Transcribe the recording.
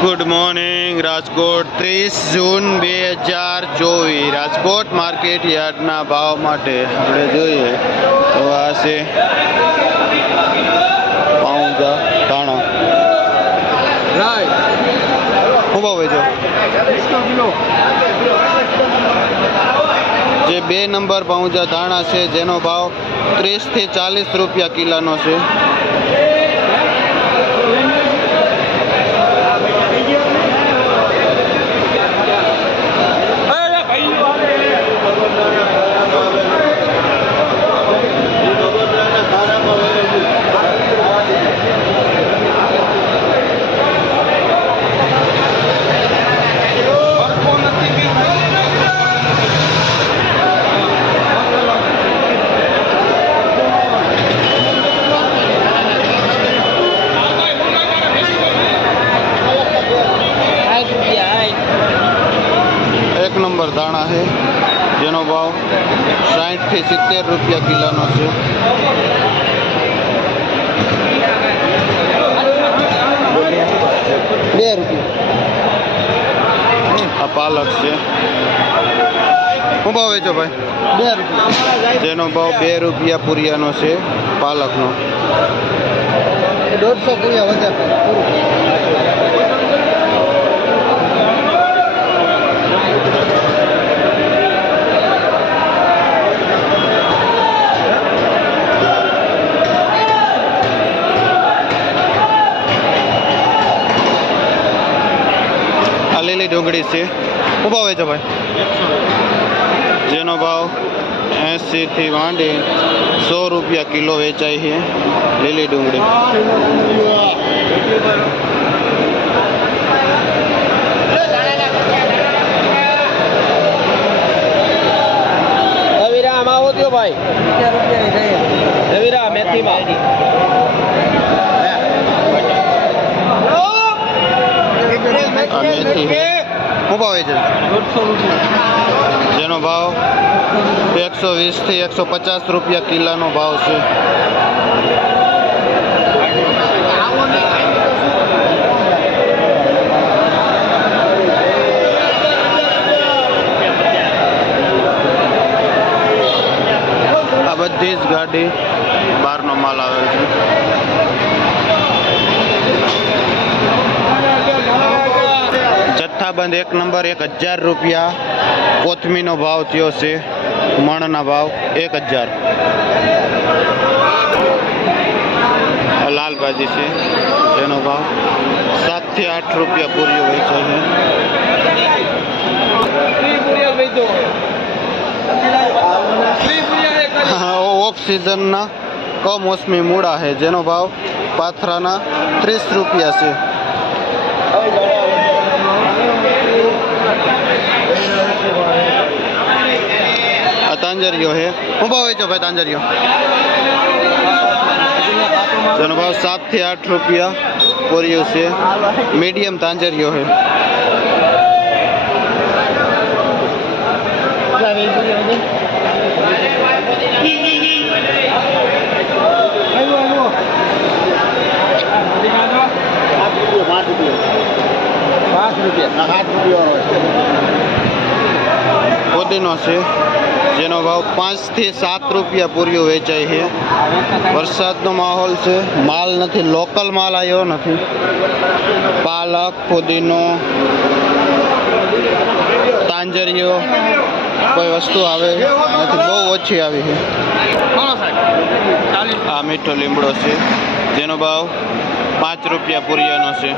Good morning Rajkot 30 જૂન 2024 Rajkot market યાર્ડના ભાવ માટે આપણે જોઈએ તો આ છે પાઉંજા ધાણા શું ભાવ વેચો? જે 2 નંબર પાઉંજા ધાણા છે જેનો ભાવ 30 થી 40 રૂપિયા કિલોનો છે. નંબર દાણા છે જેનો ભાવ 60 થી 70 રૂપિયા કિલોનો છે. આ પાલક છે. શું ભાવ વેચો ભાઈ? 2 રૂપિયા. જેનો ભાવ 2 રૂપિયા પૂરિયાનો છે પાલકનો. 150 પૂરિયા વધારે. લીલી ડુંગળી છે. શું ભાવ વેચો ભાઈ? જેનો ભાવ 80 થી માંડી 100 રૂપિયા કિલો વેચાય છે લીલી ડુંગળી. રવિરામ આવો દો ભાઈ. રવિરામ મેથીમાં મેથી શું ભાવ છે? 150 રૂપિયા. જેનો ભાવ 120 થી 150 રૂપિયા કિલોનો ભાવ છે. આ બધી જ ગાડી બહારનો માલ આવેલ છે. જથ્થાબંધ 1 નંબર 1000 રૂપિયા કોથમીનો ભાવ થયો છે. મણના ભાવ 1000. લાલ ભાજી છે જેનો ભાવ 7 થી 8 રૂપિયા પૂરીઓ વેચાય છે. ઓફ સિઝનના કમોસમી મૂળા છે જેનો ભાવ પાથરાના 30 રૂપિયા છે. તાંજરીઓ છે. શું ભાવ વેચો ભાઈ તાંજરીઓ? જેનો ભાવ 7 થી 8 રૂપિયા પોરીઓ છે. મીડિયમ તાંજરીઓ છે. પુદીનો છે જેનો ભાવ 5 થી 7 રૂપિયા પૂરીઓ વેચાય છે. વરસાદનો માહોલ છે, માલ નથી, લોકલ માલ આવ્યો નથી. પાલક, પુદીનો, તાંજરીઓ કોઈ વસ્તુ આવે નથી, બહુ ઓછી આવી છે. આ મીઠો લીમડો છે જેનો ભાવ 5 રૂપિયા પૂરિયાનો છે.